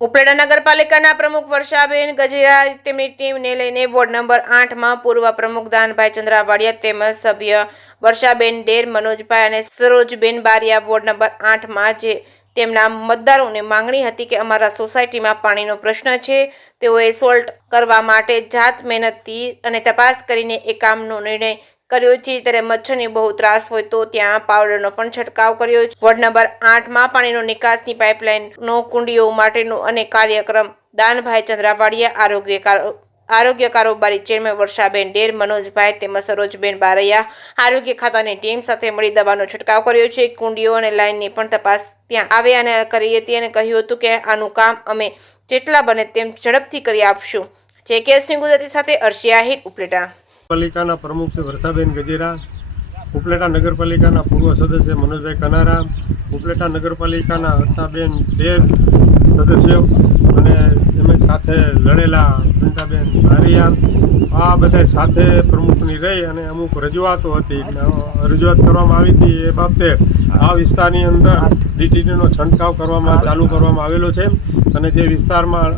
ઉપલેટા નગરપાલિકાના પ્રમુખ વર્ષાબેન ગજેરા તેમની ટીમને લઈને વોર્ડ નંબર 8માં પૂર્વ પ્રમુખ દાનભાઈ ચંદ્રાવાડિયા તેમજ સભ્ય વર્ષાબેન ડેર, મનોજભાઈ અને સરોજબેન બારિયા વોર્ડ નંબર 8માં જે તેમના મતદારોને માંગણી હતી કે અમારા સોસાયટીમાં પાણીનો પ્રશ્ન છે, તેઓએ સોલ્વ કરવા માટે જાત મહેનતથી અને તપાસ કરીને એ કામનો નિર્ણય કર્યો છે। ત્યારે મચ્છરની બહુ ત્રાસ હોય તો ત્યાં પાવડરનો પણ છંટકાવ કર્યો છે। વોર્ડ નંબર 8માં પાણીનો નિકાસની પાઇપલાઇનનો કુંડીઓ માટેનો અને કાર્યક્રમ દાનભાઈ ચંદ્રાવાડિયા, આરોગ્ય કારોબારી ચેરમેન વર્ષાબેન ડેર, મનોજભાઈ તેમજ સરોજબેન બારૈયા આરોગ્ય ખાતાની ટીમ સાથે મળી દવાનો છંટકાવ કર્યો છે। કુંડીઓ અને લાઇનની પણ તપાસ ત્યાં આવે અને કરી હતી અને કહ્યું હતું કે આનું કામ અમે જેટલા બને તેમ ઝડપથી કરી આપશું। JK સિંહ ગુજરાતી સાથે અર્શિયા હિર, ઉપલેટા। પાલિકાના પ્રમુખ છે વર્ષાબેન ગજેરા, ઉપલેટા નગરપાલિકાના પૂર્વ સદસ્ય મનોજભાઈ કનારા, ઉપલેટા નગરપાલિકાના હર્ષાબેન ડેર સદસ્યો અને એમની સાથે લડેલા ઘંટાબેન બારિયા, આ બધા સાથે પ્રમુખની રહી અને અમુક રજૂઆતો હતી, રજૂઆત કરવામાં આવી હતી। એ બાબતે આ વિસ્તારની અંદર DTTનો છંટકાવ ચાલુ કરવામાં આવેલો છે અને જે વિસ્તારમાં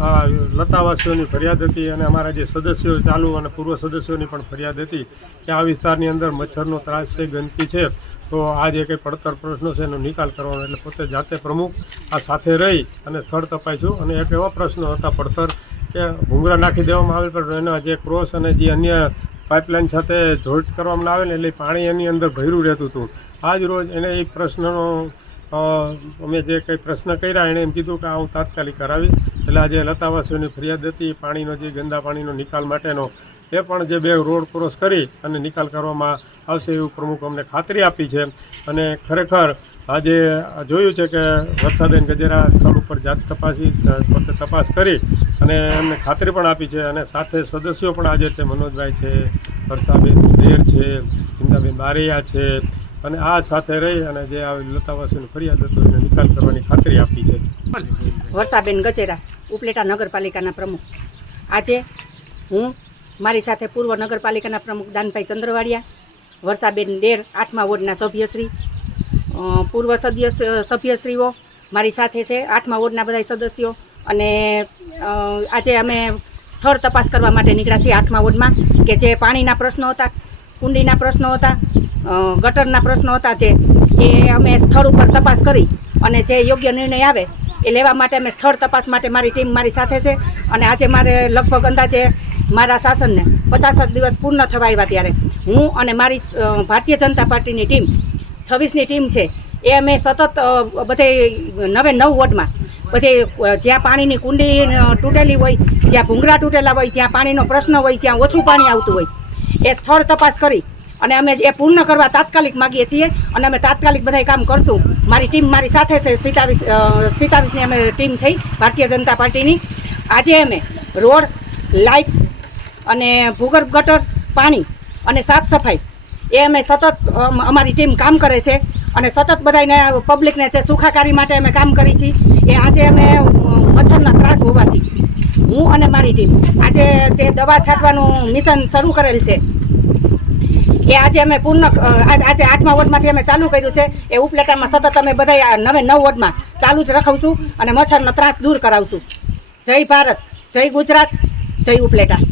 લતાવાસીઓની ફરિયાદ હતી અને અમારા જે સદસ્યો ચાલુ અને પૂર્વ સદસ્યોની પણ ફરિયાદ હતી કે આ વિસ્તારની અંદર મચ્છરનો ત્રાસ છે, ગંદકી છે, તો આ જે કંઈ પડતર પ્રશ્નો છે એનો નિકાલ કરવાનો, એટલે પોતે જાતે પ્રમુખ આ સાથે રહી અને સ્થળ તપાસ્યું અને એક એવા પ્રશ્નો હતા પડતર કે ભૂંગળા નાખી દેવામાં આવે પણ એના જે ક્રોસ અને જે અન્ય પાઇપલાઇન સાથે જોઈન્ટ કરવામાં આવે ને એટલે પાણી એની અંદર ભર્યું રહેતું હતું। આજ રોજ એને એ પ્રશ્નનો અમે જે કંઈ પ્રશ્ન કર્યા એણે એમ કીધું કે આ હું તાત્કાલિક કરાવીશ। એટલે આજે લતાવાસીઓની ફરિયાદ હતી પાણીનો, જે ગંદા પાણીનો નિકાલ માટેનો, એ પણ જે 2 રોડ ક્રોસ કરી અને નિકાલ કરવામાં આવશે એવું પ્રમુખ અમને ખાતરી આપી છે। અને ખરેખર આજે જોયું છે કે વર્ષાબેન ગજેરા સ્થળ ઉપર જાત પોતે તપાસ કરી અને એમને ખાતરી પણ આપી છે અને સાથે સદસ્યો પણ હાજર છે, મનોજભાઈ છે, વર્ષાબેન ડેર છે, ઇન્દાબેન બારૈયા છે અને આ સાથે રહી અને જે આ લતાવાસીની ફરિયાદ હતો એને નિકાલ કરવાની ખાતરી આપી છે। વર્ષાબેન ગજેરા, ઉપલેટા નગરપાલિકાના પ્રમુખ। આજે હું મારી સાથે પૂર્વ નગરપાલિકાના પ્રમુખ દાનભાઈ ચંદ્રવાડિયા, વર્ષાબેન ડેર 8મા વોર્ડના સભ્યશ્રી, પૂર્વ સભ્યશ્રીઓ મારી સાથે છે, 8મા વોર્ડના બધા સદસ્યો અને આજે અમે સ્થળ તપાસ કરવા માટે નીકળ્યા છીએ 8મા વોર્ડમાં કે જે પાણીના પ્રશ્નો હતા, કુંડીના પ્રશ્નો હતા, ગટરના પ્રશ્નો હતા, જે એ અમે સ્થળ ઉપર તપાસ કરી અને જે યોગ્ય નિર્ણય આવે એ લેવા માટે અમે સ્થળ તપાસ માટે મારી ટીમ મારી સાથે છે। અને આજે મારે લગભગ અંદાજે મારા શાસનને 50 દિવસ પૂર્ણ થવા આવ્યા ત્યારે હું અને મારી ભારતીય જનતા પાર્ટીની ટીમ 26ની ટીમ છે એ અમે સતત બધે 9 વોર્ડમાં બધે જ્યાં પાણીની કુંડી તૂટેલી હોય, જ્યાં ભૂંગળા તૂટેલા હોય, જ્યાં પાણીનો પ્રશ્ન હોય, જ્યાં ઓછું પાણી આવતું હોય એ સ્થળ તપાસ કરી અને અમે એ પૂર્ણ કરવા તાત્કાલિક માગીએ છીએ અને અમે તાત્કાલિક બધા કામ કરશું। મારી ટીમ મારી સાથે છે, 27ની અમે ટીમ છે ભારતીય જનતા પાર્ટીની। આજે અમે રોડ, લાઇટ અને ભૂગર્ભ ગટર, પાણી અને સાફ સફાઈ એ અમે સતત અમારી ટીમ કામ કરે છે અને સતત બધાને પબ્લિકને છે સુખાકારી માટે અમે કામ કરી છીએ। એ આજે અમે મચ્છરના ત્રાસ હોવાથી હું અને મારી ટીમ આજે જે દવા છાંટવાનું મિશન શરૂ કરેલ છે એ આજે અમે આજે 8મા વોર્ડમાંથી અમે ચાલુ કર્યું છે। એ ઉપલેટામાં સતત અમે બધા 9 વોર્ડમાં ચાલુ જ રખાવશું અને મચ્છરનો ત્રાસ દૂર કરાવશું। જય ભારત, જય ગુજરાત, જય ઉપલેટા।